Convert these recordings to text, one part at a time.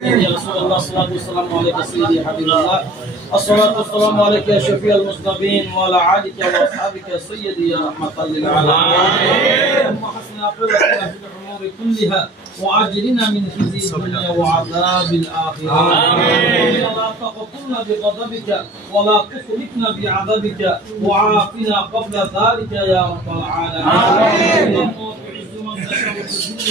يا رسول الله الصلاة والسلام عليك سيدي حبيب الله الصلاة والسلام عليك يا شفيع المذنبين وعلى آلك وأصحابك يا سيدي يا رحمة للعالمين اللهم حسن عاقبتنا في الأمور كلها وأجرنا من خزي الدنيا وعذاب الآخرة آمين لا تقتلنا بغضبك ولا تخلقنا بعذابك وعافنا قبل ذلك يا رب العالمين آمين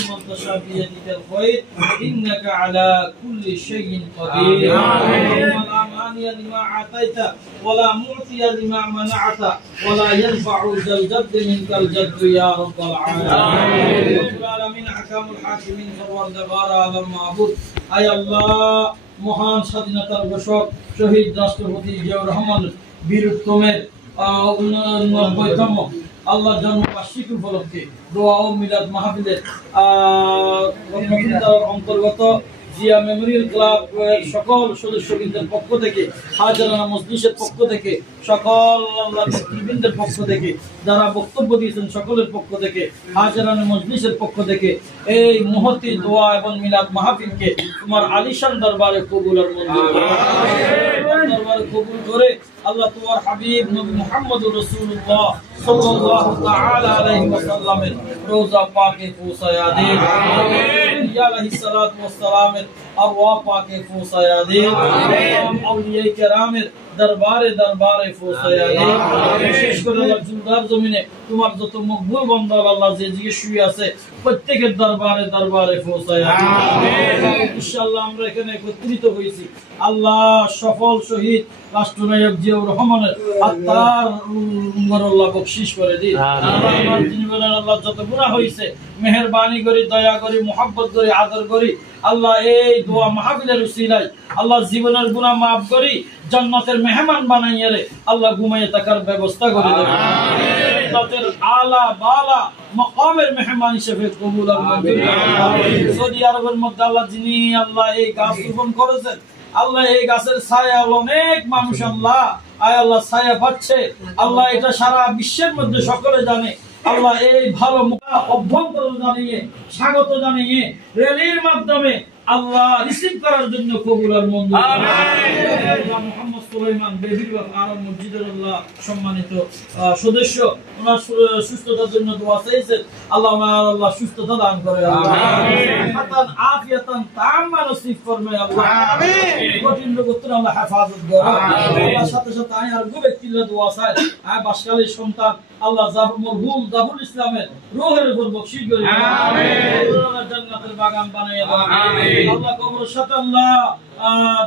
من تشاء بيدك الخير إنك على كل شيء قدير اللهم لا مانع لما أعطيت ولا معطي لما منعت ولا ينفع ذا الجد منك الجد يا رب العالمين رب العالمين أحكام الحاكمين فرودگار عالم معبود أي الله মহান স্বাধীনতার ঘোষক শহীদ রাষ্ট্রপতি জিয়াউর রহমানের বীরত্বের 89তম আল্লাহ জন্মবার্ষিকী উপলক্ষে দোয়া ও মিলাদ মাহফিলের অন্তর্গত জিয়া মেমোরিয়াল ক্লাব সকল সদস্যবৃন্দের পক্ষ থেকে হাজারানা মজলিসের পক্ষ থেকে সকল নেতৃবৃন্দের পক্ষ থেকে যারা বক্তব্য দিয়েছেন সকলের পক্ষ থেকে হাজারানা মজলিসের পক্ষ থেকে এই মুহূর্তে দোয়া এবং মিলাদ মাহফিলকে তোমার আলিশান দরবারে কবুল আর মঞ্জুর দরবারে কবুল করে আল্লাহ তোমার হাবিব নবী মুহাম্মদুর রাসূলুল্লাহ সাল্লাল্লাহু তাআলা আলাইহি ওয়াসাল্লামের রওজা পাকে পৌঁছায়া দিন আমিন ইয়া আলাইহিস সালাতু ওয়াস সালামের আরওয়াহ পাকে পৌঁছায়া দিন আমিন আউলিয়া কেরামের দরবারে দরবারে পৌঁছায়া দিন বিশেষ করে জুলদার জমিনে তোমার যত মকবুল বান্দা আল্লাহ যে শুয়ে আছে প্রত্যেকের দরবারে দরবারে পৌঁছায়া দিন আমিন ইনশাআল্লাহ আমরা এখানে একত্রিত হয়েছি আল্লাহ সফল শহীদ রাষ্ট্রনায়ক জিয়াউর রহমানের আত্মার আল্লাহ বকশিশ করে দিন আমার জীবনের আল্লাহ যত গুনাহ হয়েছে মেহেরবানি করি দয়া করি মুহাব্বত করি আদর করি আল্লাহ এই দোয়া মাহফিলের উসিলায় আল্লাহ জীবনের গুনাহ maaf করি জান্নাতের মেহমান বানাইয়া রে আল্লাহ ঘুমাইয়ে থাকার ব্যবস্থা করে দেন আমিন জান্নাতের আলা বালা মাকামের মেহমান হিসেবে কবুল আর মঞ্জুর আমিন সৌদি আরবের মধ্যে আল্লাহ যিনি আল্লাহ এই গাছ রোপণ করেছেন আল্লাহ এই গাছের ছায়া অনেক মানুষ আল্লাহ আয় আল্লাহ ছায়া পাচ্ছে আল্লাহ এটা সারা বিশ্বের মধ্যে সকলে জানে আল্লাহ এই ভালো অভ্যন্তর জানিয়ে স্বাগত জানিয়ে রেলির মাধ্যমে আল্লাহ রিসিভ করার জন্য কবুল আর মঞ্জুর আমিন আল্লাহ মুহাম্মদ সুলাইমান বেবিবাগ আরব মসজিদের আল্লাহ সম্মানিত সদস্য ওনার সুস্থতার জন্য দোয়া চাইছেন আল্লাহ সুস্থতা দান করে আল্লাহ আমিন হাতান আফিয়াতান তাম্মা নসিব ফরমায় আল্লাহ আমিন কঠিন রোগের আল্লাহ হেফাজত করো আল্লাহ সাথে সাথে আই আর গো ব্যক্তিরা দোয়া চাই আয় বাসকালের সন্তান আল্লাহ মরহুম জাহুল ইসলামের রূহের উপর বকশিশ করে আমিন জান্নাতের বাগান বানায় দাও আমিন আল্লাহ কবরের সাথে আল্লাহ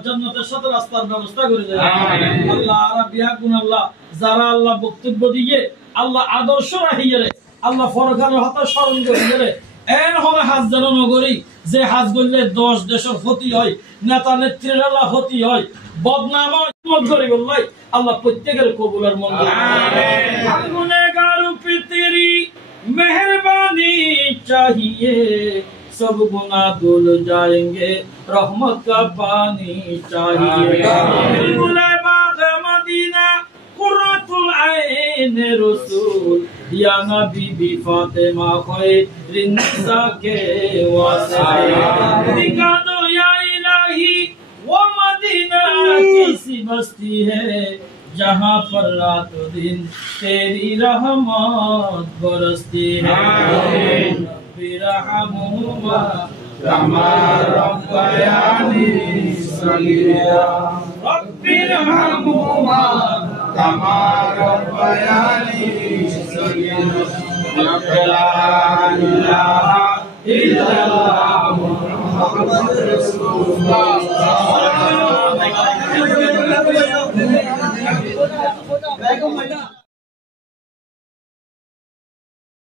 জান্নাতের সাথে রাস্তার ব্যবস্থা করে দেন আমিন আল্লাহ আরাবিয়া গুণ আল্লাহ যারা আল্লাহ বক্তব্য দিয়ে আল্লাহ আদর্শ রাখিয়ে রে আল্লাহ ফরকানের হাতে স্মরণ করিয়ে রে এন হলে হাজ যেন নগরী যে হাজ করলে 10 দেশের ক্ষতি হয় নেতা নেত্রীর আল্লাহ ক্ষতি হয় বদনাম করে বললাই আল্লাহ প্রত্যেকের কবুল আর মঞ্জুর আমিন গুনাহগার পে তেরি মেহেরবানি চাহিয়ে सब गुनाह धुल जाएंगे रहमत का पानी चाहिए गुलाय बाग मदीना कुर्रतुल ऐन रसूल या नबी बी फातिमा खैरिन निसा के वास्ते दिखा दो या इलाही वो मदीना कैसी बस्ती है जहाँ पर रात दिन तेरी रहमत बरसती है बिरहमुमा कमा रब्बयानी सगीरा रब्बिरहमुमा कमा रब्बयानी सगीरा ला इलाहा इल्लल्लाह मुहम्मदुर रसूलुल्लाह